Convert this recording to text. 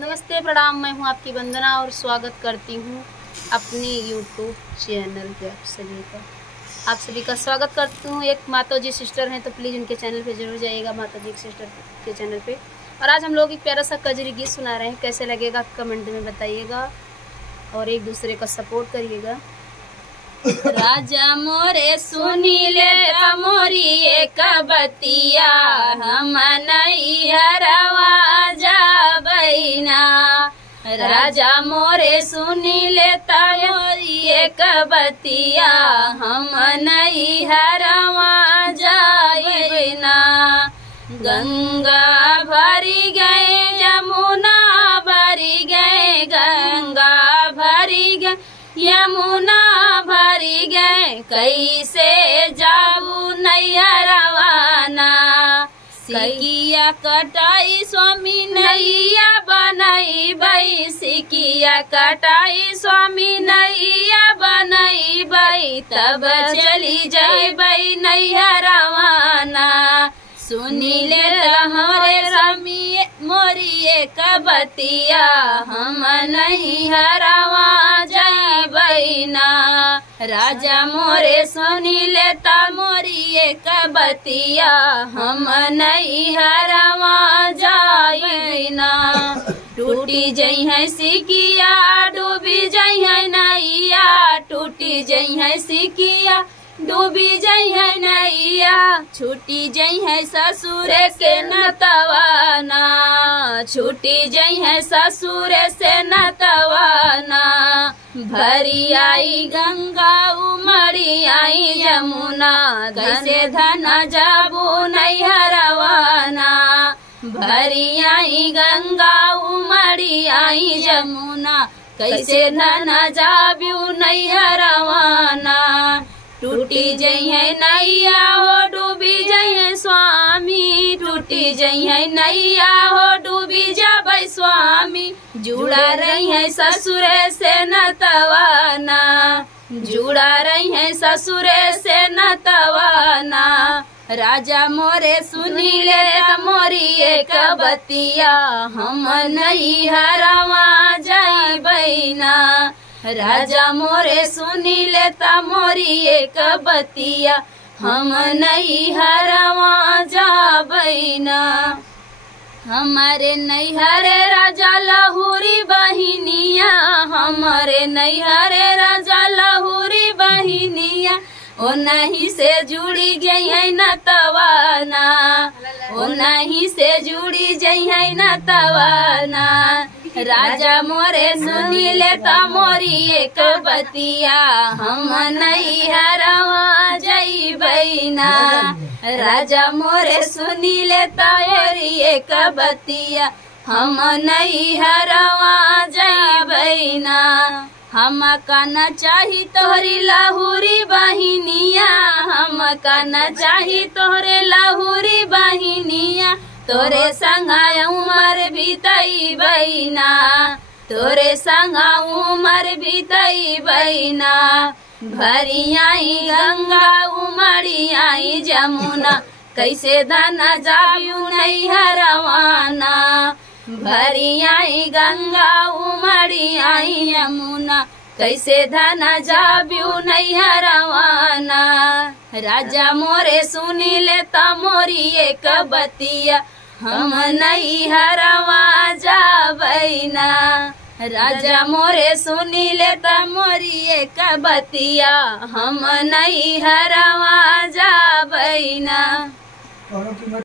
नमस्ते, प्रणाम। मैं हूं आपकी वंदना और स्वागत करती हूं अपनी यूट्यूब चैनल पे आप सभी का स्वागत करती हूं। एक माता जी सिस्टर हैं तो प्लीज़ उनके चैनल पे जरूर जाइएगा, माता जी सिस्टर के चैनल पे। और आज हम लोग एक प्यारा सा कजरी गीत सुना रहे हैं, कैसे लगेगा कमेंट में बताइएगा और एक दूसरे का सपोर्ट करिएगा। राजा मोरे सुनी ले मोरी एक बतिया, हम नहीं हरवा जा बैना। राजा मोरे सुनी ले मोरी एक बतिया, हम नहीं हरवा जाइना। गंगा भरी गए यमुना भरी गए, गंगा भरी गए यमुना भरी गए, कैसे जाऊ नैया रवाना। सिकिया कटाई स्वामी नैया बनई बई, सिकिया कटाई स्वामी नैया बनई बई, तब चली जाई बई नैया रवाना। सुनी ले हमारे स्वामी मोरी एक बतिया, हम नहीं हरवा जाई बैना। राजा मोरे सुनी लेता मोरी एक बतिया, हम नहीं हरवा जाई बैना। टूटी जई है सिकिया डूबी जई है नैया, टूटी जई है सिकिया डूबी जई है नैया। छूटी जई है ससुर के नतवाना, छूटी जई है ससुर से नतवाना। भरी आई गंगा उमड़ी आई यमुना, कैसे धना जाबू नहीं हरवाना। भरी आई गंगा उमड़ी आई यमुना, कैसे धना जाबू नहीं हरवाना। टूटी जई है नैया हो डूबी जई है स्वामी, टूटी जई है नैया हो डूबी जाबै स्वामी। जुड़ा रही है ससुर से नतवाना, जुड़ा रही है ससुर से नतवाना। राजा मोरे सुनी ले मोरी एक बतिया, हम नहीं हरवा जाई बैना। राजा मोरे सुनी लेता मोरी एक बतिया, हम नहीं हरवा जा बैना। हमारे नैहरे राजा लहुरी बहिनिया, हमारे नैहरे राजा लहुरी बहिनिया। ओ नहीं से जुड़ी गई है नतवाना, ओ नहीं से जुड़ी गई है नतवाना। राजा मोरे सुनी लेता मोरी एक बतिया, हम नहीं हरवा जाई बैना। राजा मोरे सुनी लेता मोरी एक बतिया, हम नहीं हरवा जाई बैना। हम काना चाही तोहरी लहुरी बहिनिया, हम काना चाही तोहरे लहुरी बहिनिया। तोरे संगा उमर बीतई बैना, तोरे संगा उमर बीतई बैना। भरी आई गंगा उमड़ी आई यमुना, कैसे धना जाबू नहीं हरवाना। भरी आई गंगा उमड़ी आई यमुना, कैसे धना जाबू नहीं हरवाना। राजा मोरे सुनी लेता मोरी एक बतिया, हम नहीं हरवा जा बैना। राजा मोरे सुनी लेता मोरी एक बतिया, हम नहीं हरवा